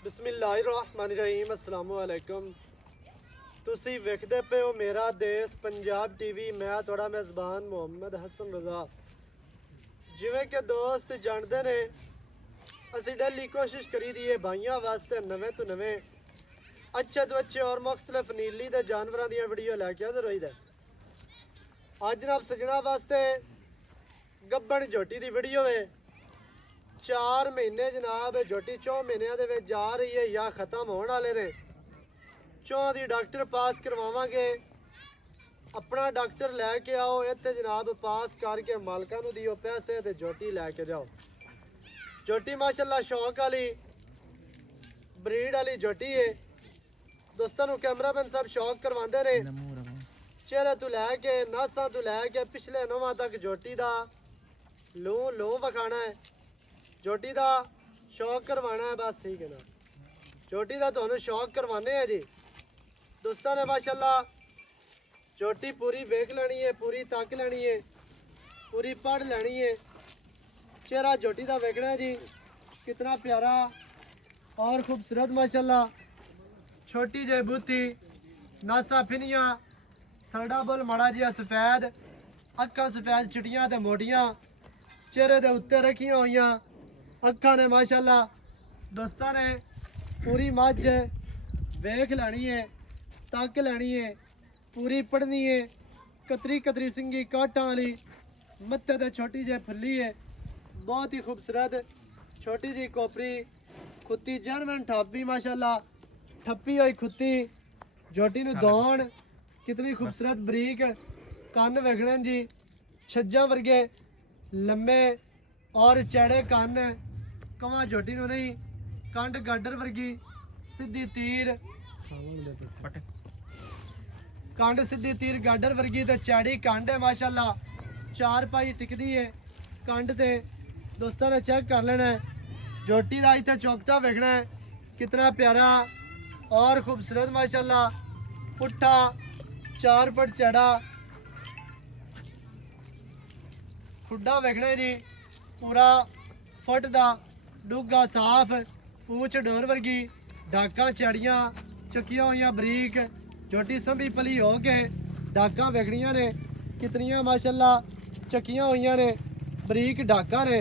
बिस्मिल्लाहिर्रहमानिर्रहीम अस्सलामु अलैकुम। तुसी वेखदे पे हो मेरा देश पंजाब टीवी। मैं थोड़ा मेज़बान मोहम्मद हसन रज़ा। जिवें कि दोस्त जानते ने असी डेली कोशिश करी दी है भाइयों वास्ते नवें तो नवें अच्छे तो अच्छे और मुख्तलिफ नीली दे जानवरों दी वीडियो लैके हाज़र होई दे। अज जनाब सजना वास्ते गब्बन झोटी दी वीडियो है। 4 महीने जनाब झोटी 4 महीनों के जा रही है या ख़त्म होने वाले ने। 4 दी डॉक्टर पास करवावांगे। अपना डॉक्टर लैके आओ इत्थे जनाब पास करके मालकां नूं दिओ पैसे ते झोटी लैके जाओ। झोटी माशाल्लाह शौक वाली ब्रीड वाली झोटी है। दोस्तों नूं कैमरामैन साहब शौक करवांदे ने। चेहरे तो लैके नासां तो लैके पिछले नवां तक झोटी दा लूं विखाना है। झोटी का शौक करवाना है बस, ठीक है ना। झोटी का तुहानू शौक करवाने हैं जी। दोस्तों ने माशाल्लाह झोटी पूरी वेख लेनी है, पूरी तक लेनी है, पूरी पढ़ लेनी है। चेहरा झोटी का वेखना है जी, कितना प्यारा और खूबसूरत माशाल्लाह। छोटी जे बूथी, नासा फिनिया, थर्डा बुल माड़ा जिहा सफेद, अक्खां सफेद चिट्टियां ते मोटियां, चेहरे दे उत्ते रखियां होइयां अखा ने माशाल्लाह। दोस्तों ने पूरी मझ वेख लैनी है, तक लैनी है, पूरी पढ़नी है। कतरी कतरी सिंगी काटां वाली, मत्थे ते छोटी जे फुल्ली है, बहुत ही खूबसूरत छोटी जी कोपरी खुत्ती जर्मन ठप्पी माशाल्लाह। ठप्पी हुई खुत्ती झोटी नूं दौड़ कितनी खूबसूरत बरीक कन्न वेखने जी, छज्जा वर्गे लम्बे और चैड़े कन्न। कवां झोटी नूं नहीं, कंड गाडर वर्गी सीधी तीर, कंड सीधी तीर गाडर वर्गी ते चैड़ी कंड है माशाल्लाह। 4 पाई टिकदी है कंड ते। दोस्तों ने चेक कर लेना है झोटी का इत्थे चौकटा वेखना है, कितना प्यारा और खूबसूरत माशाल्लाह। पुट्ठा 4 फुट चैड़ा खुड्डा वेखना है जी, पूरा फुट दा डूगा साफ, पूछ डोर वर्गी, डाका चैड़ियाँ चुकिया हुई बरीक। झोटी संभी पली हो के डाका वेखनिया ने, कितनियां माशाल्लाह चकियां हुई ने, बरीक डाका ने।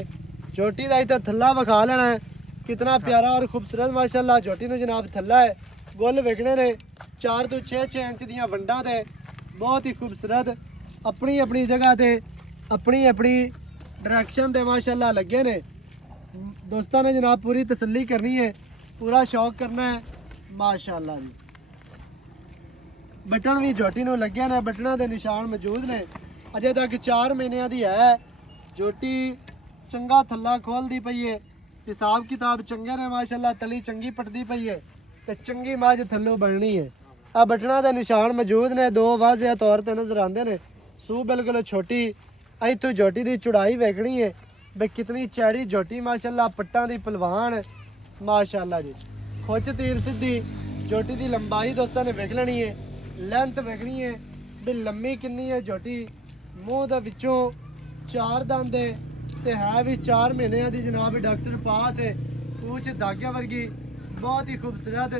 झोटी का इतना थल्ला विखा लेना है, कितना प्यारा और खूबसूरत माशाल्लाह। झोटी नूं जनाब थल्ला है, गुल वेखने ने 4 तो 6 इंच दियां वंडां ते, बहुत ही खूबसूरत अपनी अपनी जगह ते अपनी अपनी डायरैक्शन दे माशाल्लाह लगे ने। दोस्तों ने जनाब पूरी तसल्ली करनी है, पूरा शौक करना है माशाल्लाह जी। बटन भी झोटी नूं लगे ने, बटना के निशान मौजूद ने। अजे तक 4 महीनों की है झोटी, चंगा थल्ला खोलती पई है, हिसाब किताब चंगे ने माशाल्लाह। तली चंगी पटती पई है तो चंगी मझ थल्लों बननी है। आ बटना के निशान मौजूद ने, 2 वाज़िया तौर पर नज़र आते हैं। सूह बिल्कुल छोटी। इतों झोटी की चौड़ाई वेखनी है बे कितनी चैड़ी झोटी माशाल्लाह, पट्टां दी पलवान माशाल्लाह जी। खुच तीर सीधी झोटी की लंबाई दोस्तों ने वेख लेनी है, लेंथ वेखनी है भी लम्मी कितनी है झोटी। मूँह दे विचों 4 दंद है भी 4 महीनों की जनाब डॉक्टर पास है। पूछ धागे वर्गी बहुत ही खूबसूरत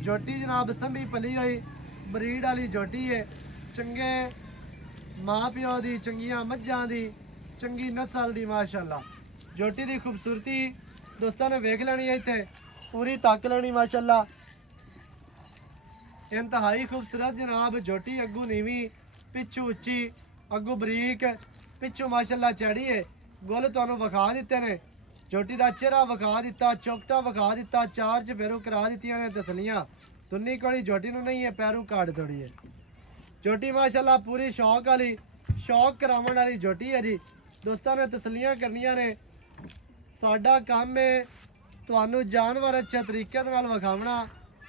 झोटी जनाब, संभी पली हुई ब्रीड वाली झोटी है। चंगे माँ प्यो की, चंगियां मझां की, चंगी नस्ल की माशाल्लाह। झोटी की खूबसूरती दोस्तों ने वेख लेनी है, इत्थे पूरी तक लेनी माशाल्लाह। इंतहाई खूबसूरत जनाब झोटी, अगू नीवी, पिछू उच्ची, अगू बरीक, पिछू माशाल्लाह चैड़ी है। गुल तुहानू विखा दिते ने, झोटी का चेहरा विखा दिता, चौकटा विखा दिता, 4 चफेरों करा दित्तियां ने तसलियां। दुन्नी कोड़ी झोटी नू नहीं है, पैरों काट थोड़ी है। झोटी माशाल्लाह पूरी शौक वाली, शौक करावन वाली झोटी है जी। दोस्तों ने तसलियां करनिया ने, साडा काम है तुहानू जानवर अच्छे तरीके नाल विखावना।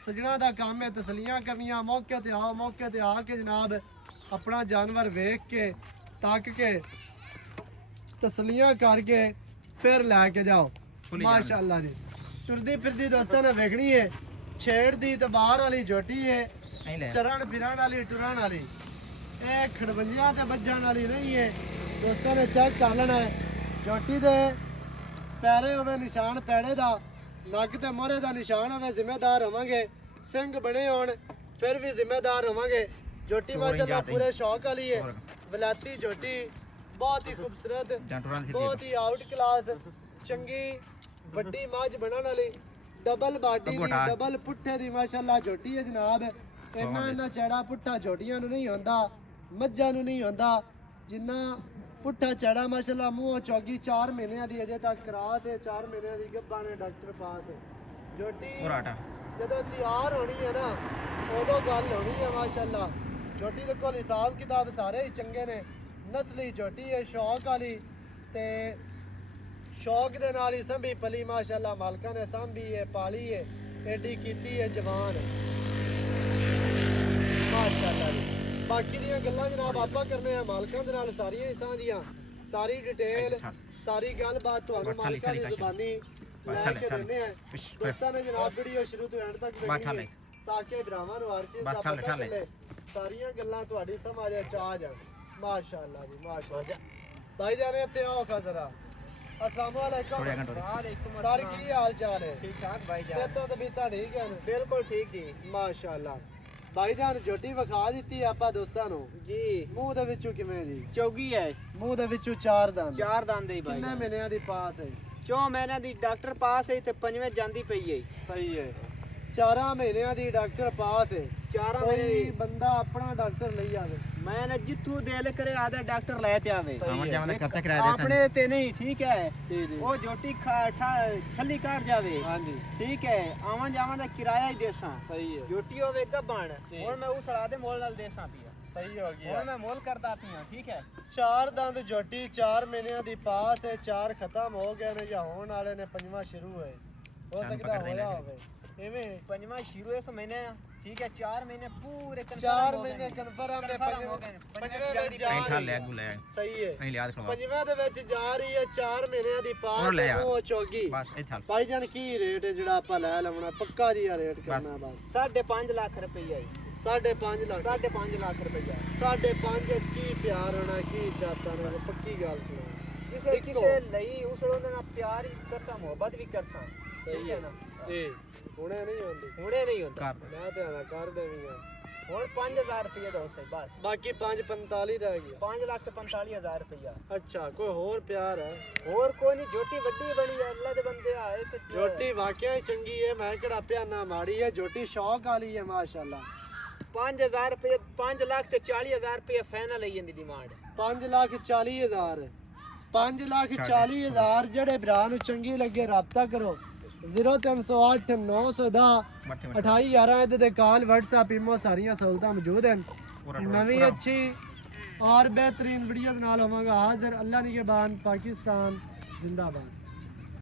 सजना का काम है तसलियां करनिया। मौके ते आओ, मौके ते आके जनाब अपना जानवर वेख के तक के तसलियां करके फिर लैके जाओ माशाल्लाह जी। तुरदी फिरदी दोस्तों ने वेखनी है, छेड़ दी तो बाहर वाली झोटी है, चरण फिरन वाली टुरन वाली, खड़बंजियां ते बजन वाली नहीं है। दोस्तों ने चेक कर लेना है झोटी दे पैरे होवे निशान पैड़े दा, ਨੱਕ ਤੇ ਮੋਹਰੇ ਦਾ ਨਿਸ਼ਾਨ ਹੋਵੇ ਜ਼ਿੰਮੇਦਾਰ ਹੋਵਾਂਗੇ। ਸਿੰਘ ਬਣੇ ਹੋਣ ਫਿਰ ਵੀ ਜ਼ਿੰਮੇਦਾਰ ਹੋਵਾਂਗੇ। ਝੋਟੀ ਮਾਸ਼ਾਅੱਲਾ ਪੂਰੇ ਸ਼ੌਕ ਵਾਲੀ ਹੈ। ਵਲਾਤੀ ਝੋਟੀ ਬਹੁਤ ਹੀ ਖੂਬਸੂਰਤ, ਬਹੁਤ ਹੀ ਆਊਟ ਕਲਾਸ, ਚੰਗੀ ਵੱਡੀ ਮੱਝ ਬਣਨ ਵਾਲੀ, ਡਬਲ ਬਾਡੀ ਦੀ, ਡਬਲ ਪੁੱਠੇ ਦੀ ਮਾਸ਼ਾਅੱਲਾ ਝੋਟੀ ਹੈ ਜਨਾਬ। ਇੰਨਾ ਚੜਾ ਪੁੱਠਾ ਝੋਟੀਆਂ ਨੂੰ ਨਹੀਂ ਹੁੰਦਾ, ਮੱਝਾਂ ਨੂੰ ਨਹੀਂ ਹੁੰਦਾ ਜਿੰਨਾ ਪੁੱਠਾ ਚੜਾ ਮਾਸ਼ਾਅੱਲਾ। ਮੂੰਹ ਚੌਗੀ 4 ਮਹੀਨਿਆਂ ਦੀ ਅਜੇ ਤੱਕ ਕਰਾਸ ਹੈ, 4 ਮਹੀਨਿਆਂ ਦੀ ਗੱਭਾ ਨੇ ਡਾਕਟਰ ਪਾਸ ਹੈ। ਝੋਟੀ ਜਦੋਂ ਤਿਆਰ ਹੋਣੀ ਹੈ ਨਾ ਉਦੋਂ ਗੱਲ ਹੋਣੀ ਹੈ ਮਾਸ਼ਾਅੱਲਾ। ਝੋਟੀ ਦੇ ਕੋਲ ਹਿਸਾਬ ਕਿਤਾਬ ਸਾਰੇ ਹੀ ਚੰਗੇ ਨੇ। ਨਸਲੀ ਝੋਟੀ ਹੈ, ਸ਼ੌਕ ਵਾਲੀ, ਤੇ ਸ਼ੌਕ ਦੇ ਨਾਲ ਹੀ ਸੰਭੀ ਪਲੀ ਮਾਸ਼ਾਅੱਲਾ। ਮਾਲਕਾਂ ਨੇ ਸੰਭੀ ਹੈ, ਪਾਲੀ ਹੈ, ਐਡੀ ਕੀਤੀ ਹੈ ਜਵਾਨ ਮਾਸ਼ਾਅੱਲਾ ਜੀ। ਬਾਕੀ ਦੀਆਂ ਗੱਲਾਂ ਜਨਾਬ ਆਪਾਂ ਕਰਨੇ ਆ ਮਾਲਕਾਂ ਦੇ ਨਾਲ ਸਾਰੀਆਂ ਹੀ ਸਾਂਝੀਆਂ, ਸਾਰੀ ਡਿਟੇਲ, ਸਾਰੀ ਗੱਲਬਾਤ ਤੁਹਾਨੂੰ ਮਾਲਕਾਂ ਦੀ ਜ਼ੁਬਾਨੀ ਲੈ ਕੇ ਦਿੰਦੇ ਆ। ਦੋਸਤਾਂ ਨੇ ਜਨਾਬ ਵੀਡੀਓ ਸ਼ੁਰੂ ਤੋਂ ਐਂਡ ਤੱਕ ਦੇਖਣੀ ਤਾਂ ਕਿ ਭਰਾਵਾਂ ਨੂੰ ਹਰ ਚੀਜ਼ ਦਾ ਪਤਾ ਚੱਲੇ, ਸਾਰੀਆਂ ਗੱਲਾਂ ਤੁਹਾਡੀ ਸਮਝ ਆ ਜਾਣ ਮਾਸ਼ਾਅੱਲਾ ਜੀ ਮਾਸ਼ਾਅੱਲਾ। ਭਾਈ ਜਾਨੇ ਇੱਥੇ ਆਓ ਖਜ਼ਰਾ। अस्सलाम वालेकुम। वालेकुम सर की हाल चाल है? ठीक ठाक भाई जान। सेहत तबीयत ठीक है? बिल्कुल ठीक जी माशाअल्लाह। भाई जान ਝੋਟੀ ਵਿਖਾ ਦਿੱਤੀ ਆਪਾਂ ਦੋਸਤਾਂ ਨੂੰ ਜੀ। ਮੂੰਹ ਦੇ ਵਿੱਚੋਂ ਕਿਵੇਂ ਜੀ? ਚੌਗੀ ਹੈ। ਮੂੰਹ ਦੇ ਵਿੱਚੋਂ 4 ਦੰਦ। 4 ਦੰਦ ਹੀ ਭਾਈ। ਕਿੰਨੇ ਮਹੀਨਿਆਂ ਦੀ ਪਾਸ ਹੈ? 4 ਮਹੀਨਿਆਂ ਦੀ ਡਾਕਟਰ ਪਾਸ ਹੈ ਤੇ 5ਵੇਂ ਜਾਂਦੀ ਪਈ ਹੈ। ਸਹੀ ਹੈ। 4 ਮਹੀਨਿਆਂ ਦੀ ਡਾਕਟਰ ਪਾਸ ਹੈ। 4 ਮਹੀਨੇ ਦੀ ਬੰਦਾ ਆਪਣਾ ਡਾਕਟਰ ਲਈ ਆਵੇ। ਮੈਂ ਨਾ ਜਿੱਥੋਂ ਦਿਲ ਕਰੇ ਆਦਾ ਡਾਕਟਰ ਲੈ ਤੇ ਆਵੇ। ਆਵਣ ਜਾਵਣ ਦਾ ਖਰਚਾ ਕਿਰਾਇਆ ਦੇ ਆਪਣੇ ਤੇ ਨਹੀਂ ਠੀਕ ਹੈ। ਉਹ ਝੋਟੀ ਥੱਲੀ ਕਾਟ ਜਾਵੇ। ਹਾਂਜੀ ਠੀਕ ਹੈ। ਆਵਣ ਜਾਵਣ ਦਾ ਕਿਰਾਇਆ ਹੀ ਦੇਸਾਂ। ਸਹੀ ਹੈ। ਝੋਟੀ ਹੋਵੇ ਗੱਬਣ ਹੁਣ ਮੈਂ ਉਸ ਸੜਾ ਦੇ ਮੋਲ ਨਾਲ ਦੇਸਾਂ ਪਿਆ। ਸਹੀ ਹੋ ਗਿਆ। ਹੁਣ ਮੈਂ ਮੋਲ ਕਰਦਾ ਪਿਆ ਠੀਕ ਹੈ। 4 ਦੰਦ ਝੋਟੀ 4 ਮਹੀਨਿਆਂ ਦੀ ਪਾਸ ਹੈ। 4 ਖਤਮ ਹੋ ਗਏ ਨੇ ਜਾਂ ਹੋਣ ਵਾਲੇ ਨੇ, 5ਵਾਂ ਸ਼ੁਰੂ ਹੈ। ਹੋ ਸਕਦਾ ਹੋਇਆ ਹੋਵੇ ਐਵੇਂ। 5ਵਾਂ ਸ਼ੁਰੂ ਇਸ ਮਹੀਨੇ ठीक है। 4 महीने पूरे 4 महीने कन्फर्म है। 5वें ਵਿੱਚ ਜਾ ਰਹੀ ਹੈ। ਸਹੀ ਹੈ। 5वें ਦੇ ਵਿੱਚ ਜਾ ਰਹੀ ਹੈ। 4 ਮਹੀਨਿਆਂ ਦੀ ਪਾਸ ਉਹ ਚੌਗੀ। ਭਾਈ ਜਾਨ ਕੀ ਰੇਟ ਹੈ ਜਿਹੜਾ ਆਪਾਂ ਲੈ ਲਵਣਾ? ਪੱਕਾ ਜੀ ਰੇਟ ਕਰਨਾ ਬਸ 5.5 ਲੱਖ ਰੁਪਈਆ ਜੀ। 5.5 ਲੱਖ। 5.5 ਲੱਖ ਰੁਪਈਆ। 5.5 ਕੀ ਪਿਆਰ ਹੋਣਾ, ਕੀ ਚਾਹਤਾ ਨੇ, ਪੱਕੀ ਗੱਲ ਸੁਣਾ। ਕਿਸੇ ਲਈ ਉਸ ਨਾਲ ਪਿਆਰ ਹੀ ਕਰਸਾਂ, ਮੁਹੱਬਤ ਵੀ ਕਰਸਾਂ। ਸਹੀ ਹੈ ਨਾ। ਹੁਣੇ ਨਹੀਂ ਹੁੰਦੀ, ਹੁਣੇ ਨਹੀਂ ਹੁੰਦਾ। ਮੈਂ ਤੇ ਆਣਾ ਕਰ ਦੇਵੀਆਂ। ਹੁਣ 5000 ਰੁਪਏ ਦਾ ਉਸੇ ਬਸ। ਬਾਕੀ 5.45 ਰਹਿ ਗਿਆ। 5,45,000 ਰੁਪਇਆ। ਅੱਛਾ ਕੋਈ ਹੋਰ ਪਿਆਰ ਹੈ? ਹੋਰ ਕੋਈ ਨਹੀਂ। ਝੋਟੀ ਵੱਡੀ ਬਣੀ ਹੈ, ਅੱਲਾ ਦੇ ਬੰਦੇ ਆਏ ਤੇ ਝੋਟੀ ਵਾਕਿਆ ਹੀ ਚੰਗੀ ਹੈ। ਮੈਂ ਕਿਹੜਾ ਪਿਆਨਾ ਮਾੜੀ ਹੈ। ਝੋਟੀ ਸ਼ੌਕ ਵਾਲੀ ਹੈ ਮਾਸ਼ਾਅੱਲਾ। 5000 ਰੁਪਏ 5,40,000 ਰੁਪਏ ਫਾਈਨਲ ਲਈ ਜਾਂਦੀ ਡਿਮਾਂਡ। 5,40,000 5,40,000 ਜਿਹੜੇ ਭਰਾ ਨੂੰ ਚੰਗੀ ਲੱਗੇ ਰਾਬਤਾ ਕਰੋ। 0308 910 2811 ਦੇ ਕਾਲ WhatsApp ਈਮੋ ਸਾਰੀਆਂ ਸਹੂਲਤਾਂ ਮੌਜੂਦ ਹਨ। ਨਵੀਂ ਅੱਛੀ और बेहतरीन वीडियो नाल होवांगा हाजिर। अल्लाह निगहबान। पाकिस्तान जिंदाबाद।